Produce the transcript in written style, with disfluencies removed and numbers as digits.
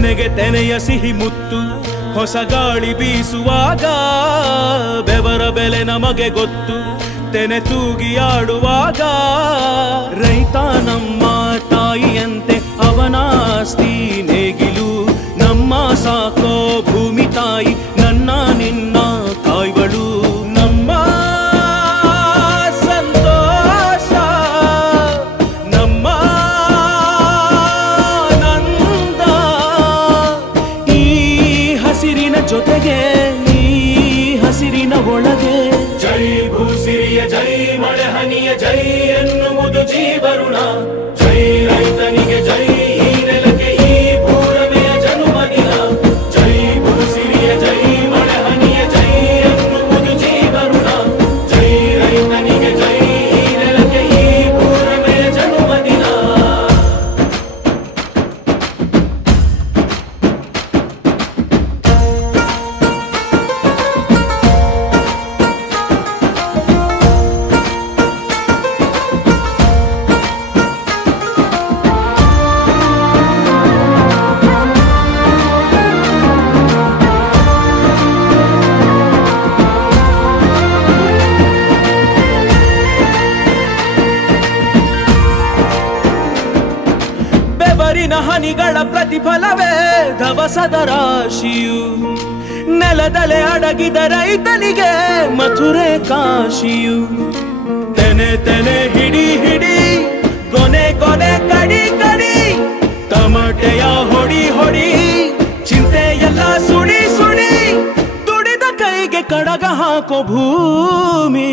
ತೆನೆಗೆ ತೆನೆಯ ಸಿಹಿ ಮುತ್ತು ಹೊಸ ಗಾಳಿ ಬೀಸುವಾಗ ಬೆವರ ಬೆಲೆ ನಮಗೆ ಗೊತ್ತು ತೆನೆ ತೂಗಿ ಆಡುವಾಗ ರೈತ ನಮ್ಮ ತಾಯಿಯಂತೆ ಅವನಾಸ್ತಿ ನೇಗಿಲು ನಮ್ಮ ಸಾಕೋ ಭೂಮಿ ತಾಯಿ ನನ್ನ ನಿನ್ನ ಕಾಯ್ಗಳು ನಮ್ಮ ಸಂತೋಷ ನಮ್ಮ ನಂದ ಈ ಹಸಿರಿನ ಜೊತೆಗೆ ಈ ಹಸಿರಿನ ಒಳಗೆ ಜೈ ಭೂಸಿರಿಯ ಜೈ ಮಳೆ ಹನಿಯ ಜೈ ಎನ್ನುವುದು ಜೀವರುಣ ಜೈ ರೈತನಿಗೆ ಜೈ ಈ ನೆಲಕ್ಕೆ ಈ ಭೂರಮೆಯ ಜನುಮದಿನ ಜೈ ಭೂಸಿರಿಯ ಜೈ ಮಳೆ ಹನಿಯ ಜೈ ಎನ್ನುವುದು ಜೀವರುಣ ಜೈ ರೈತನಿಗೆ ಜೈ ಈ ನೆಲಕ್ಕೆ ಈ ಭೂರಮೆಯ ಜನುಮದಿನ ಬೆವರಿನ ಹನಿಗಳ ಪ್ರತಿಫಲವೇ ಧವಸದ ರಾಶಿಯು ನೆಲದಲೆ ಅಡಗಿದ ರೈತನಿಗೆ ಮಥುರೆ ಕಾಶಿಯು ತೆನೆ ತೆನೆ ಹಿಡಿ ಹಿಡಿ ಕೊನೆ ಕೊನೆ ಕಡಿ ಕಡಿ ತಮಟೆಯ ಹೊಡಿ ಹೊಡಿ ಚಿಂತೆಯೆಲ್ಲ ಸುಡಿ ಸುಡಿ ದುಡಿದ ಕೈಗೆ ಕಡಗ ಹಾಕೋ ಭೂಮಿ